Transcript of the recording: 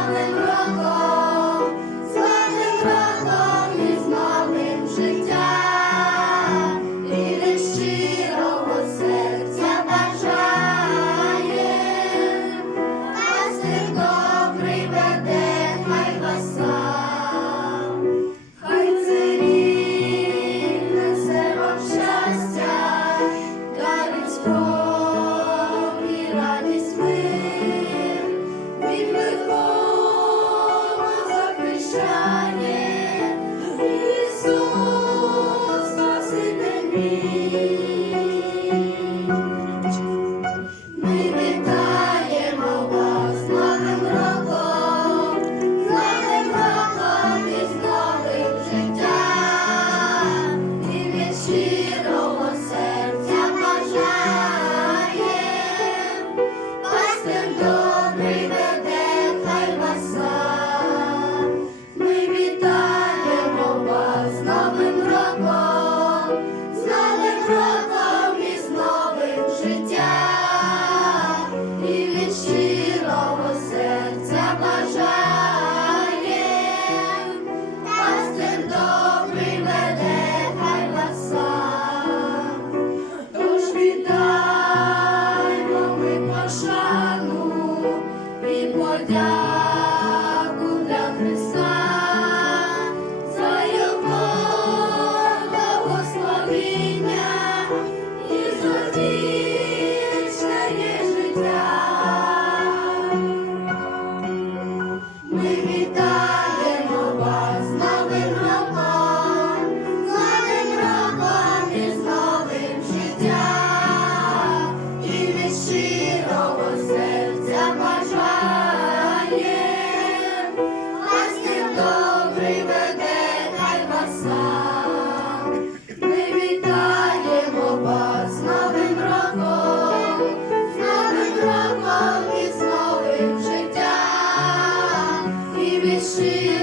Hallelujah. подяку Христа, за його благословіння і за життя. mexer.